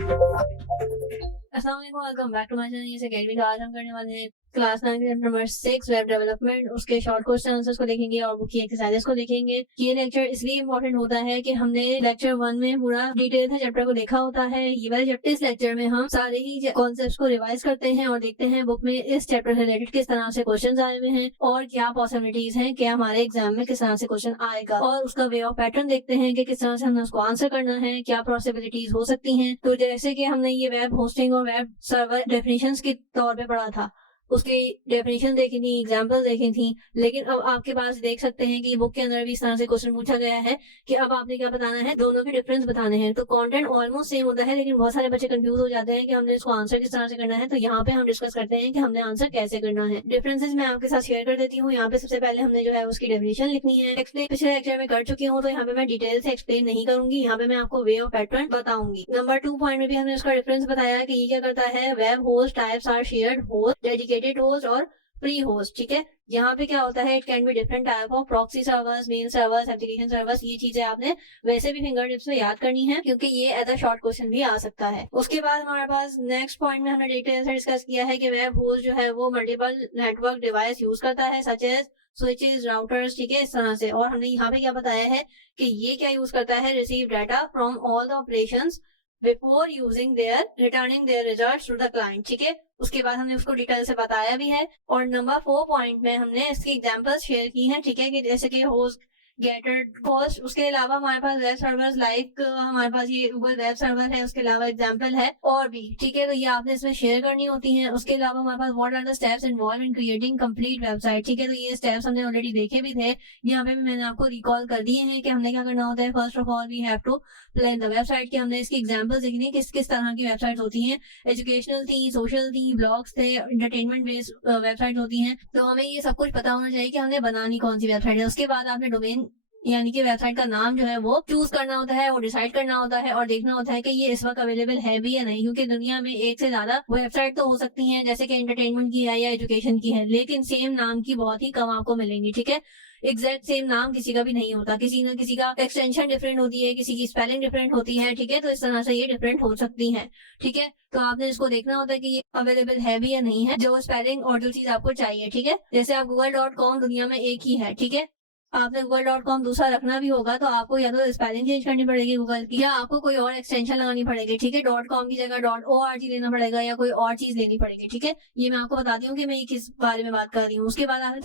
अस्सलाम वालेकुम, welcome back to my channel. इस एकेडमी का आज हम करने वाले हैं क्लास 9 के नंबर 6 वेब डेवलपमेंट। उसके शॉर्ट क्वेश्चन आंसर्स को देखेंगे और बुक की एक्सरसाइजेस को देखेंगे। ये लेक्चर इसलिए इंपॉर्टेंट होता है कि हमने लेक्चर 1 में पूरा डिटेल से चैप्टर को देखा होता है। ये वाले चैप्टर इस लेक्चर में हम सारे ही कॉन्सेप्ट्स को रिवाइज करते हैं और देखते हैं बुक में इस चैप्टर से रिलेटेड किस तरह से क्वेश्चन आए हुए हैं और क्या पॉसिबिलिटीज हैं कि हमारे एग्जाम में किस तरह से क्वेश्चन आएगा, और उसका वे ऑफ पैटर्न देखते हैं कि किस तरह से हमने उसको आंसर करना है, क्या पॉसिबिलिटीज हो सकती हैं। तो जैसे कि हमने ये वेब होस्टिंग और वेब सर्वर डेफिनेशंस के तौर पे पढ़ा था, उसकी डेफिनेशन देखी थी, एग्जाम्पल देखी थी, लेकिन अब आपके पास देख सकते हैं कि बुक के अंदर भी इस तरह से क्वेश्चन पूछा गया है कि अब आपने क्या बताना है, दोनों के डिफरेंस बताने हैं। तो कंटेंट ऑलमोस्ट सेम होता है, लेकिन बहुत सारे बच्चे कंफ्यूज हो जाते हैं कि हमने इसको आंसर किस तरह से करना है। तो यहाँ पे हम डिस्कस करते हैं कि हमने आंसर कैसे करना है। डिफरेंसेस मैं आपके साथ शेयर कर देती हूँ। यहाँ पे सबसे पहले हमने जो है उसकी डेफिनेशन लिखनी है। एक्सप्लेन पिछले लेक्चर में कर चुकी हूँ, तो यहाँ पे मैं डिटेल से एक्सप्लेन नहीं करूंगी। यहाँ पे मैं आपको वे ऑफ पैटर्न बताऊंगी। नंबर 2 पॉइंट में भी हमने उसका डिफरेंस बताया कि ये क्या करता है। Web host types are shared host, dedicated host और प्री होस्ट। ठीक है, यहाँ पे क्या होता है, it can be different type of proxy servers, mail servers, application servers. ये चीजें आपने वैसे भी फिंगर टिप्स में याद करनी है, क्योंकि ये एज अ शॉर्ट क्वेश्चन भी आ सकता है। उसके बाद हमारे पास नेक्स्ट पॉइंट में हमने डिटेल से डिस्कस किया है कि वेब होस्ट जो है वो मल्टीपल नेटवर्क डिवाइस यूज करता है, सच एज स्विचेस, राउटर्स। ठीक है, इस तरह से। और हमने यहाँ पे क्या बताया है कि ये क्या यूज करता है, receive data from all the operations before using their returning their results to the client. ठीक है, उसके बाद हमने उसको डिटेल से बताया भी है। और नंबर 4 पॉइंट में हमने इसकी एग्जांपल्स शेयर की हैं। ठीक है, कि जैसे कि होस्ट, गेटर, होस्ट। उसके अलावा हमारे पास वेब सर्वर्स लाइक हमारे पास ये गूगल वेब सर्वर है, उसके अलावा एग्जांपल है और भी। ठीक है, तो ये आपने इसमें शेयर करनी होती हैं। उसके अलावा हमारे पास what are the steps involve in creating complete website. ठीक है, तो ये स्टेप्स हमने ऑलरेडी देखे भी थे, यहाँ पे भी मैंने आपको रिकॉल कर दिए हैं कि हमने क्या करना होता है। First of all we have to plan the website, कि हमने इसकी एग्जांपल्स देखनी है किस किस तरह की वेबसाइट होती हैं। एजुकेशनल थी, सोशल थी, ब्लॉग्स थे, एंटरटेनमेंट बेस्ड वेबसाइट होती हैं। तो हमें ये सब कुछ पता होना चाहिए कि हमने बनानी कौन सी वेबसाइट है। उसके बाद आपने डोमेन यानी कि वेबसाइट का नाम जो है वो चूज करना होता है और डिसाइड करना होता है और देखना होता है कि ये इस वक्त अवेलेबल है भी या नहीं, क्योंकि दुनिया में एक से ज्यादा वेबसाइट तो हो सकती हैं, जैसे कि एंटरटेनमेंट की है या एजुकेशन की है, लेकिन सेम नाम की बहुत ही कम आपको मिलेंगी। ठीक है, एग्जैक्ट सेम नाम किसी का भी नहीं होता, किसी न किसी का एक्सटेंशन डिफरेंट होती है, किसी की स्पेलिंग डिफरेंट होती है। ठीक है, तो इस तरह से ये डिफरेंट हो सकती है। ठीक है, तो आपने इसको देखना होता है कि ये अवेलेबल है भी या नहीं है, जो स्पेलिंग और जो चीज आपको चाहिए। ठीक है, जैसे आप google.com दुनिया में एक ही है। ठीक है, आपने google.com दूसरा रखना भी होगा तो आपको या तो स्पेलिंग चेंज करनी पड़ेगी गूगल की, या आपको कोई और एक्सटेंशन लगानी पड़ेगी। ठीक है, .com की जगह .org लेना पड़ेगा या कोई और चीज लेनी पड़ेगी। ठीक है, ये मैं आपको बताती हूँ कि मैं किस बारे में बात कर रही हूँ। उसके बाद आपने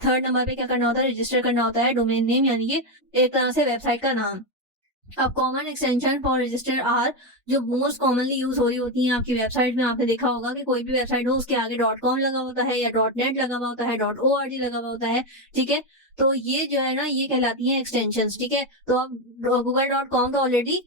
थर्ड नंबर पे क्या करना होता है, रजिस्टर करना होता है डोमेन नेम, यानी कि एक तरह से वेबसाइट का नाम। अब common extension for register are, जो मोस्ट कॉमनली यूज हो रही होती है आपकी वेबसाइट में। आपने देखा होगा कि कोई भी वेबसाइट हो उसके आगे .com लगा होता है या .net लगा हुआ होता है, .org लगा हुआ होता है। ठीक है, तो ये जो है ना, ये कहलाती हैं एक्सटेंशंस। ठीक है, तो अब google.com तो ऑलरेडी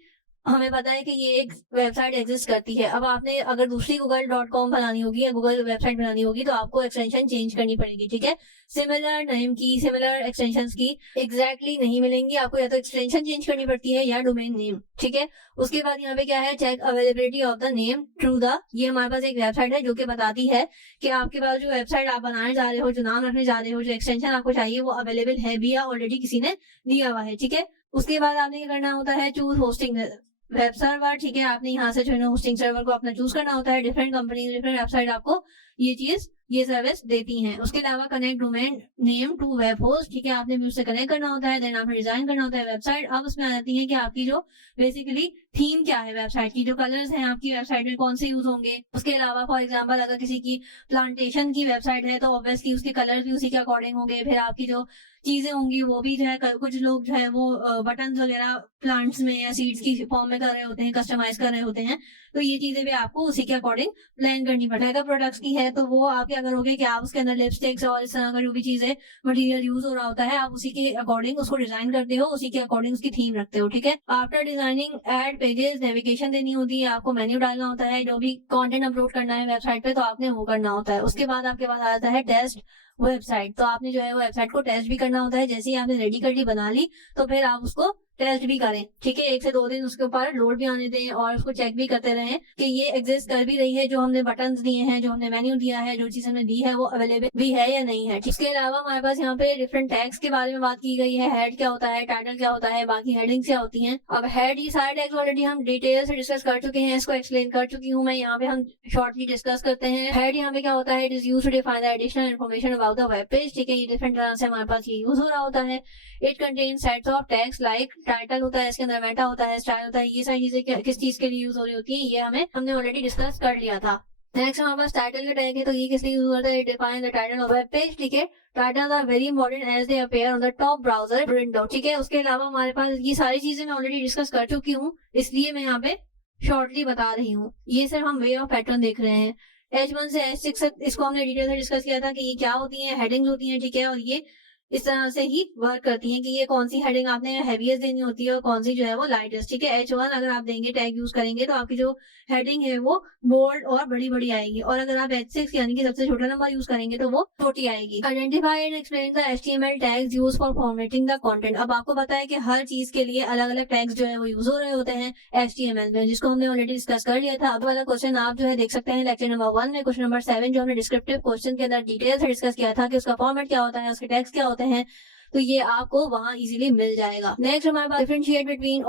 हमें पता है कि ये एक वेबसाइट एग्जिस्ट करती है। अब आपने अगर दूसरी google.com बनानी होगी या गूगल वेबसाइट बनानी होगी तो आपको एक्सटेंशन चेंज करनी पड़ेगी। ठीक है, सिमिलर नेम की, सिमिलर एक्सटेंशंस की एग्जैक्टली नहीं मिलेंगी आपको, या तो एक्सटेंशन चेंज करनी पड़ती है या डोमेन नेम। ठीक है, उसके बाद यहाँ पे क्या है, check availability of the name through the, ये हमारे पास एक वेबसाइट है जो कि बताती है कि आपके पास जो वेबसाइट आप बनाने जा रहे हो, जो नाम रखने जा रहे हो, जो एक्सटेंशन आपको चाहिए वो अवेलेबल है भी या ऑलरेडी किसी ने दिया हुआ है। ठीक है, उसके बाद आपने क्या करना होता है, चूज होस्टिंग वेब सर्वर। ठीक है, आपने यहाँ से जो है होस्टिंग सर्वर को अपना चूज करना होता है। डिफरेंट कंपनी, डिफरेंट वेबसाइट आपको ये सर्विस देती हैं। उसके अलावा connect domain name to web host. ठीक है, आपने भी उससे कनेक्ट करना होता है। देन आपने डिजाइन करना होता है वेबसाइट। अब उसमें आ जाती है कि आपकी जो बेसिकली थीम क्या है वेबसाइट की, जो कलर्स हैं आपकी वेबसाइट में कौन से यूज होंगे। उसके अलावा फॉर एग्जांपल अगर किसी की प्लांटेशन की वेबसाइट है तो ऑब्वियसली उसके कलर भी उसी के अकॉर्डिंग होंगे। फिर आपकी जो चीजें होंगी वो भी जो है, कुछ लोग जो है वो बटन वगैरह प्लांट्स में या सीड्स की फॉर्म में कर रहे होते हैं, कस्टमाइज कर रहे होते हैं, तो ये चीजें भी आपको उसी के अकॉर्डिंग प्लान करनी पड़ेगा। प्रोडक्ट्स की है तो वो आप क्या करोगे कि आप उसके अंदर लिपस्टिक्स और इस तरह का जो भी चीजें मटेरियल यूज हो रहा होता है, आप उसी के अकॉर्डिंग उसको डिजाइन करते हो, उसी के अकॉर्डिंग उसकी थीम रखते हो। ठीक है, after designing add pages, navigation देनी होती है, आपको मेन्यू डालना होता है, जो भी कंटेंट अपलोड करना है वेबसाइट पे तो आपने वो करना होता है। उसके बाद आपके पास आता है टेस्ट वेबसाइट, तो आपने जो है वो वेबसाइट को टेस्ट भी करना होता है। जैसे ही आपने रेडी कर ली, बना ली, तो फिर आप उसको टेस्ट भी करें, ठीक है, 1 से 2 दिन उसके ऊपर लोड भी आने दें और उसको चेक भी करते रहें कि ये एग्जिस्ट कर भी रही है, जो हमने बटन्स दिए हैं, जो हमने मेन्यू दिया है, जो चीज हमने दी है वो अवेलेबल भी है या नहीं है। इसके अलावा हमारे पास यहाँ पे डिफरेंट टैग्स के बारे में बात की गई है, हेड क्या होता है, टाइटल क्या होता है, बाकी हेडिंग्स क्या होती हैं। अब हेड, ये सारे टैग्स ऑलरेडी हम डिटेल से डिस्कस कर चुके हैं, इसको एक्सप्लेन कर चुकी हूँ मैं, यहाँ पे हम शॉर्टली डिस्कस करते हैं। हेड यहाँ पे क्या होता है, it is used to define the additional information about the web page, ठीक है, ये डिफरेंट तरह से हमारे पास ये यूज हो रहा होता है। It contain sets of tags like title होता है, इसके अंदर मेटा होता है, स्टाइल होता है, ये सारी चीजें किस चीज के लिए यूज हो रही होती है, ये हमने ऑलरेडी डिस्कस कर लिया था। नेक्स्ट हमारे पास टाइटल का टैग है, तो ये किस लिए यूज होता है, define the title of web page, ठीक है, titles are very important as they appear on the top browser window, ठीक है। उसके अलावा हमारे पास ये सारी चीजें मैं ऑलरेडी डिस्कस कर चुकी हूँ, इसलिए मैं यहाँ पे शॉर्टली बता रही हूँ। ये सिर्फ हम वे ऑफ पैटर्न देख रहे हैं। H1 से H6 इसको हमने डिटेल से डिस्कस किया था कि ये क्या होती है, हेडिंग्स होती हैं, ठीक है, और ये इस तरह से ही वर्क करती हैं कि ये कौन सी हेडिंग आपने हैवीएस्ट देनी होती है और कौन सी जो है वो लाइटेस्ट, ठीक है। H1 अगर आप देंगे, टैग यूज करेंगे, तो आपकी जो हेडिंग है वो बोल्ड और बड़ी बड़ी आएगी, और अगर आप H6 यानी कि सबसे छोटा नंबर यूज करेंगे तो वो छोटी आएगी। Identify and explain the HTML tags use for formatting the content. अब आपको पता है कि हर चीज के लिए अलग अलग टैग्स जो है वो यूज हो रहे होते हैं HTML में, जिसको हमने ऑलरेडी डिस्कस कर लिया था। अब वाला क्वेश्चन आप जो है देख सकते हैं लेक्चर नंबर 1 में, क्वेश्चन नंबर 7 जो हमने डिस्क्रिप्टिव क्वेश्चन के अंदर डिटेल से डिस्कस किया था कि उसका फॉर्मेट क्या होता है, उसके टैग्स क्या होते हैं, तो ये आपको वहां इजीली मिल जाएगा। नेक्स्ट हमारे पास डिफरेंशिएट बिटवीन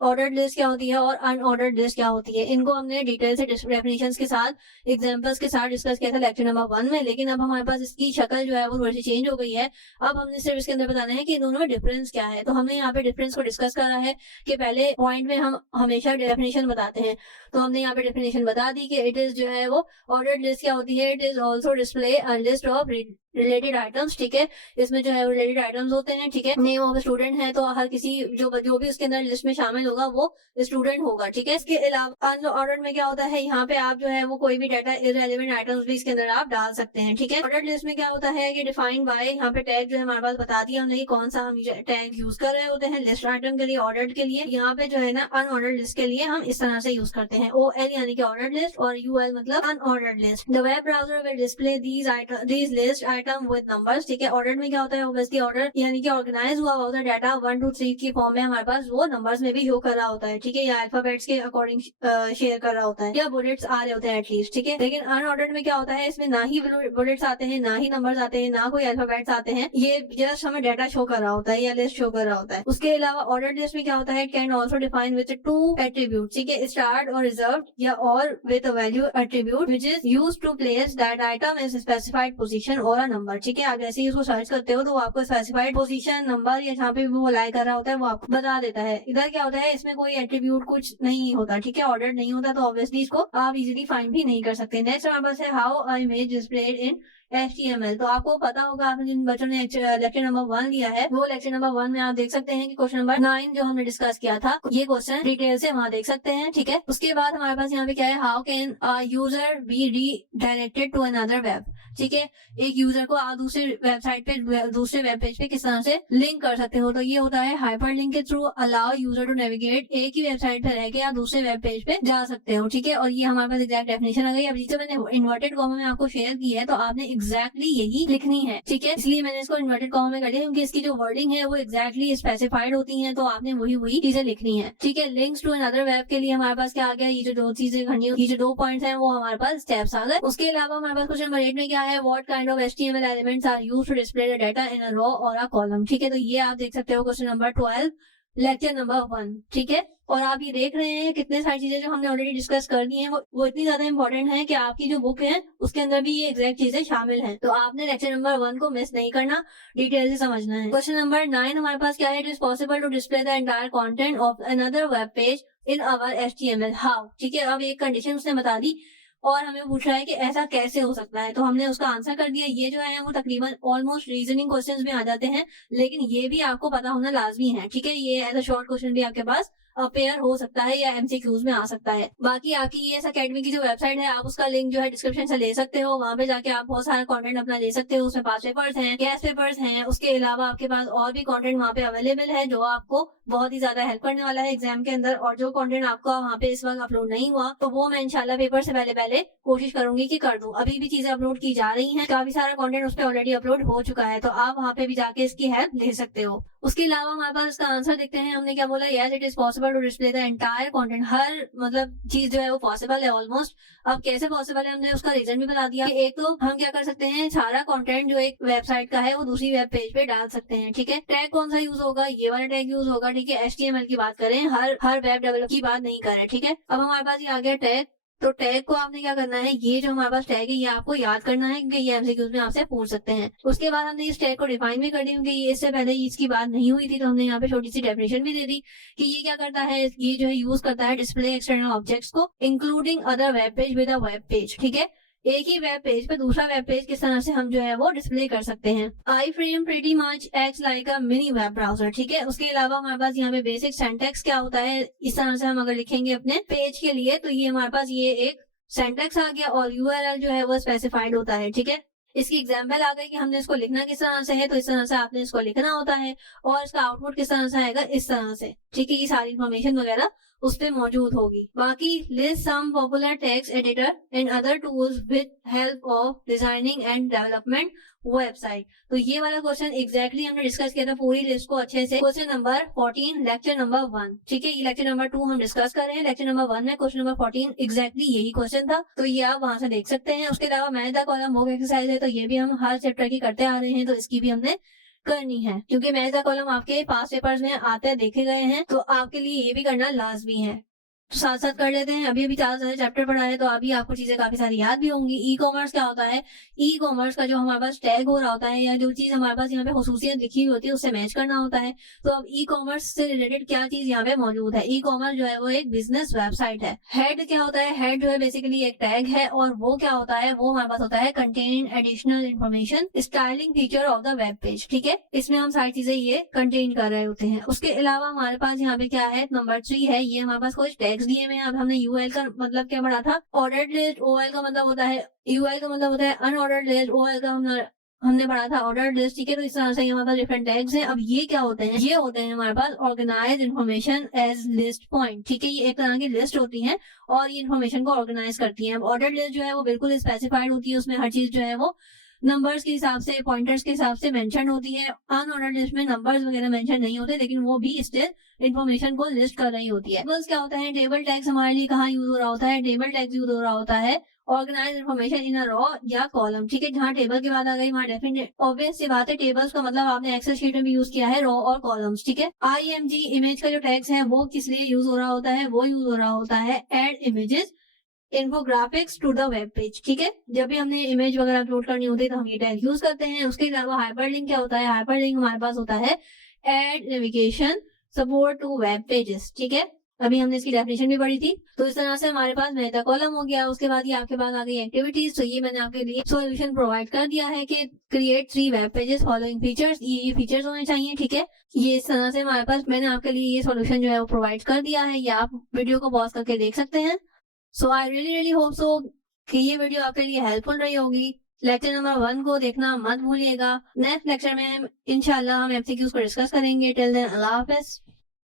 ऑर्डर्ड लिस्ट क्या होती है और अनऑर्डर्ड लिस्ट क्या होती है। इनको हमने डिटेल से डेफिनेशंस के साथ, एग्जांपल्स के साथ डिस्कस किया था लेक्चर नंबर 1 में, लेकिन अब हमारे पास इसकी शक्ल जो है वो थोड़ी सी चेंज हो गई है। अब हमने सिर्फ इसके अंदर बताना है कि इन दोनों में डिफरेंस क्या है। तो हमने यहाँ पे डिफरेंस को डिस्कस करा है कि पहले पॉइंट में हम हमेशा डेफिनेशन बताते हैं, तो हमने यहाँ पे डेफिनेशन बता दी कि इट इज जो है वो ऑर्डर्ड लिस्ट क्या होती है, it is also display a list of related items, ठीक है, इसमें जो है रिलेटेड आइटम्स होते हैं, ठीक है। नेम ऑफ स्टूडेंट है तो हर किसी जो भी उसके अंदर लिस्ट में शामिल होगा वो स्टूडेंट होगा, ठीक है। इसके अलावा अनऑर्डर्ड में क्या होता है, यहाँ पे आप जो है वो कोई भी डाटा इररेलेवेंट आइटम्स भी इसके अंदर आप डाल सकते हैं, ठीक है। ऑर्डर्ड लिस्ट में क्या होता है कि डिफाइंड बाय, यहाँ पे टैग जो है हमारे पास बता दिया हमने कौन सा हम टैग यूज कर रहे होते हैं लिस्ट आइटम के लिए, ऑर्डर्ड के लिए। यहाँ पे जो है ना अनऑर्डर्ड लिस्ट के लिए हम इस तरह से यूज करते हैं, OL यानी कि ऑर्डर्ड लिस्ट और UL मतलब unordered list. The web browser will display these list item with numbers, ठीक है। ऑर्डर में क्या होता है, ऑब्वियसली ऑर्डर यानी कि ऑर्गेनाइज हुआ होता है डाटा 1 2 3 की फॉर्म में हमारे पास वो नंबर्स में भी शो कर रहा होता है, ठीक है, या अल्फाबेट्स के अकॉर्डिंग शेयर कर रहा होता है, या बुलेट्स आ रहे होते हैं एटलीस्ट, ठीक है। लेकिन अनऑर्डर्ड में क्या होता है, इसमें ना ही बुलेट्स आते हैं, ना ही नंबर्स आते हैं, ना कोई अल्फाबेट्स आते हैं, ये जस्ट हमें डाटा शो कर रहा होता है या लिस्ट शो कर रहा होता है। उसके अलावा ऑर्डर्ड लिस्ट में क्या होता है, it can also define with 2 attribute, ठीक है, स्टार्ट और रिजर्व या और with a value attribute which is used to place that item in specified position और अ नंबर, ठीक है। आप जैसे ही उसको सर्च करते हो तो आपको स्पेसिफाइड पोजीशन, नंबर या जहाँ पे भी वो लाई कर रहा होता है वो आपको बता देता है। इधर क्या होता है, इसमें कोई एट्रीब्यूट कुछ नहीं होता, ठीक है, ऑर्डर नहीं होता, तो ऑब्वियसली इसको आप इजीली फाइंड भी नहीं कर सकते। नेक्स्ट हमारे पास है how a image displayed in HTML। तो आपको पता होगा, आपने जिन बच्चों ने लेक्चर नंबर 1 लिया है वो लेक्चर नंबर 1 में आप देख सकते हैं कि क्वेश्चन नंबर 9 जो हमने डिस्कस किया था, ये क्वेश्चन डिटेल से वहाँ देख सकते हैं, ठीक है। उसके बाद हमारे पास यहाँ पे क्या है, how can a user be redirected to another web, ठीक है, एक यूजर को आप दूसरे वेबसाइट पे, दूसरे वेब पेज पे किस तरह से लिंक कर सकते हो। तो ये होता है हाइपर लिंक के through allow user to navigate, एक ही वेबसाइट पे रह के आप दूसरे वेब पेज पे जा सकते हो, ठीक है। और ये हमारे पास एग्जैक्ट डेफिनेशन आ गई। अब जिसे मैंने इन्वर्टेड कॉमा में आपको शेयर की है तो आपने एग्जैक्टली यही लिखनी है, ठीक है, इसलिए मैंने इसको इन्वर्टेड कॉमा में कर दिया क्योंकि इसकी जो वर्डिंग है वो एग्जैक्टली स्पेसिफाइड होती है, तो आपने वही चीजें लिखनी है, ठीक है। लिंक्स टू अनदर वेब के लिए हमारे पास क्या आ गया, ये जो 2 चीजें करनी, ये जो 2 पॉइंट्स हैं वो हमारे पास स्टेप्स आ गए। उसके अलावा हमारे पास क्वेश्चन नंबर 8 में क्या है, what kind of HTML elements are used to display the data in a row or a column, ठीक है। तो ये आप देख सकते हो क्वेश्चन नंबर 12 लेक्चर नंबर 1, ठीक है। और आप ये देख रहे हैं कितने सारी चीजें जो हमने ऑलरेडी डिस्कस कर दी हैं वो इतनी ज्यादा इंपॉर्टेंट है कि आपकी जो बुक है उसके अंदर भी ये एग्जैक्ट चीजें शामिल हैं, तो आपने लेक्चर नंबर 1 को मिस नहीं करना, डिटेल से समझना है। क्वेश्चन नंबर 9 हमारे पास क्या है, it is possible to display the entire content of another web page in our HTML, how, ठीक है। अब एक कंडीशन उसने बता दी और हमें पूछ रहा है कि ऐसा कैसे हो सकता है, तो हमने उसका आंसर कर दिया। ये जो है वो तकरीबन ऑलमोस्ट रीजनिंग क्वेश्चंस में आ जाते हैं, लेकिन ये भी आपको पता होना लाजमी है, ठीक है। ये एज अ शॉर्ट क्वेश्चन भी आपके पास अपेयर हो सकता है या MCQs में आ सकता है। बाकी आपकी ये अकेडमी की जो वेबसाइट है आप उसका लिंक जो है डिस्क्रिप्शन से ले सकते हो, वहाँ पे जाके आप बहुत सारा कंटेंट अपना ले सकते हो। उसमें पास पेपर्स हैं, गैस पेपर्स हैं, उसके अलावा आपके पास और भी कंटेंट वहाँ पे अवेलेबल है जो आपको बहुत ही ज्यादा हेल्प करने वाला है एग्जाम के अंदर। और जो कंटेंट आपका वहाँ पे इस वक्त अपलोड नहीं हुआ तो वो मैं इंशाल्लाह पेपर से पहले कोशिश करूंगी कि कर दूं। अभी भी चीजें अपलोड की जा रही हैं, काफी सारा कंटेंट उस पर ऑलरेडी अपलोड हो चुका है, तो आप वहाँ पे भी जाके इसकी हेल्प ले सकते हो। उसके अलावा हमारे पास इसका आंसर देखते हैं, हमने क्या बोला, yes it is possible to display the entire content, हर मतलब चीज जो है वो पॉसिबल है ऑलमोस्ट। अब कैसे पॉसिबल है हमने उसका रीजन भी बता दिया। एक तो हम क्या कर सकते हैं, सारा कंटेंट जो एक वेबसाइट का है वो दूसरी वेब पेज पे डाल सकते हैं, ठीक है। टैग कौन सा यूज होगा, ये वाला टैग यूज होगा, ठीक है। HTML की बात करें, हर वेब डेवलप की बात नहीं करें, ठीक है। अब हमारे पास ये आ गया टैग। तो टैग को आपने क्या करना है, ये जो हमारे पास टैग है ये आपको याद करना है, क्योंकि ये MCQs में आपसे पूछ सकते हैं। उसके बाद हमने इस टैग को डिफाइन भी कर दी, क्योंकि ये इससे पहले इसकी बात नहीं हुई थी, तो हमने यहाँ पे छोटी सी डेफिनेशन भी दे दी कि ये क्या करता है, ये जो है यूज करता है डिस्प्ले एक्सटर्नल ऑब्जेक्ट्स को including other web page with a web page, ठीक है। एक ही वेब पेज पे दूसरा वेब पेज किस तरह से हम जो है वो डिस्प्ले कर सकते हैं। Iframe pretty much acts like a mini web browser, ठीक है। उसके अलावा हमारे पास यहाँ पे बेसिक सिंटैक्स क्या होता है, इस तरह से हम अगर लिखेंगे अपने पेज के लिए, तो ये हमारे पास ये एक सिंटैक्स आ गया और URL जो है वो स्पेसिफाइड होता है, ठीक है। इसकी एग्जांपल आ गई कि हमने इसको लिखना किस तरह से है, तो इस तरह से आपने इसको लिखना होता है और इसका आउटपुट किस तरह से आएगा, इस तरह से, ठीक है। ये सारी इन्फॉर्मेशन वगैरह उस पे मौजूद होगी। बाकी list some popular text editor and other tools with help of designing and development website. तो ये वाला क्वेश्चन एग्जैक्टली हमने डिस्कस किया था पूरी लिस्ट को अच्छे से, क्वेश्चन नंबर 14 लेक्चर नंबर 1, ठीक है। ये लेक्चर नंबर 2 हम डिस्कस कर रहे हैं, लेक्चर नंबर 1 में क्वेश्चन नंबर 14 एग्जैक्टली यही क्वेश्चन था, तो ये आप वहां से देख सकते हैं। उसके अलावा math the column book exercise है, तो ये भी हम हर चैप्टर की करते आ रहे हैं, तो इसकी भी हमने करनी है, क्योंकि मैथ द कॉलम आपके पास पेपर्स में आते देखे गए हैं, तो आपके लिए ये भी करना लाजमी है। तो साथ साथ कर लेते हैं। अभी अभी ज्यादा चैप्टर पढ़ा है, तो अभी आपको चीजें काफी सारी याद भी होंगी। ई कॉमर्स क्या होता है, ई कॉमर्स का जो हमारे पास टैग हो रहा होता है, या जो चीज हमारे पास यहाँ पे खुसूसियत लिखी हुई होती है उससे मैच करना होता है। तो अब ई कॉमर्स से रिलेटेड क्या चीज यहाँ पे मौजूद है, ई कॉमर्स जो है वो एक बिजनेस वेबसाइट है। हेड क्या होता है, हेड जो है बेसिकली एक टैग है, और वो क्या होता है, वो हमारे पास होता है contain additional information styling feature of the web page, ठीक है। इसमें हम सारी चीजें ये कंटेन कर रहे होते हैं। उसके अलावा हमारे पास यहाँ पे क्या है, नंबर 3 है, ये हमारे पास कुछ टैग्स दिए हुए हैं। अब हमने UL का मतलब क्या पढ़ा था, ऑर्डर्ड लिस्ट, OL का मतलब होता है, UL का मतलब होता है अनऑर्डर्ड लिस्ट, OL का हमने पढ़ा था ऑर्डर्ड लिस्ट, ठीक है। तो इस तरह से हमारे पास डिफरेंट टैग्स हैं। अब ये क्या होते हैं, ये होते हैं हमारे पास organise information as list point, ठीक है। ये एक तरह की लिस्ट होती है और ये इन्फॉर्मेशन को ऑर्गेनाइज करती है। ऑर्डर्ड लिस्ट जो है वो बिल्कुल स्पेसिफाइड होती है, उसमें हर चीज जो है वो नंबर्स के हिसाब से, पॉइंटर्स के हिसाब से मेंशन होती है। अनऑर्डर्ड लिस्ट में नंबर्स वगैरह मेंशन नहीं होते, लेकिन वो भी स्टिल इन्फॉर्मेशन को लिस्ट कर रही होती है। टेबल्स क्या होता है, टेबल टैग्स हमारे लिए कहाँ यूज हो रहा होता है, टेबल टैग्स यूज हो रहा होता है organize information in a row या कॉलम, ठीक है। जहाँ टेबल की बात आ गई वहाँ डेफिनेट ऑब्वियस सी बात है, टेबल्स का मतलब आपने एक्सेल शीट में भी यूज किया है, रॉ और कॉलम्स, ठीक है। IMG इमेज का जो टैग्स है वो किस लिए यूज हो रहा होता है, वो यूज हो रहा होता है add images infographics to the web page, ठीक है। जब भी हमने इमेज वगैरह अपलोड करनी होती है तो हम ये टैग यूज करते हैं। उसके अलावा हाइपरलिंक क्या होता है, हाइपरलिंक हमारे पास होता है add navigation support to web pages, ठीक है। अभी हमने इसकी डेफिनेशन भी पढ़ी थी। तो इस तरह से हमारे पास मेटा कॉलम हो गया। उसके बाद ये आपके पास आ गई एक्टिविटीज। तो ये मैंने आपके लिए सॉल्यूशन प्रोवाइड कर दिया है कि create 3 web pages following features, ये फीचर्स होने चाहिए, ठीक है। ये इस तरह से हमारे पास मैंने आपके लिए ये सॉल्यूशन जो है वो प्रोवाइड कर दिया है। ये आप वीडियो को पॉज करके देख सकते हैं। सो आई रियली होप सो कि ये वीडियो आपके लिए हेल्पफुल रही होगी। लेक्चर नंबर 1 को देखना मत भूलिएगा। नेक्स्ट लेक्चर में इंशाल्लाह हम MCQs को डिस्कस करेंगे। टिल देन अल्लाह हाफिज।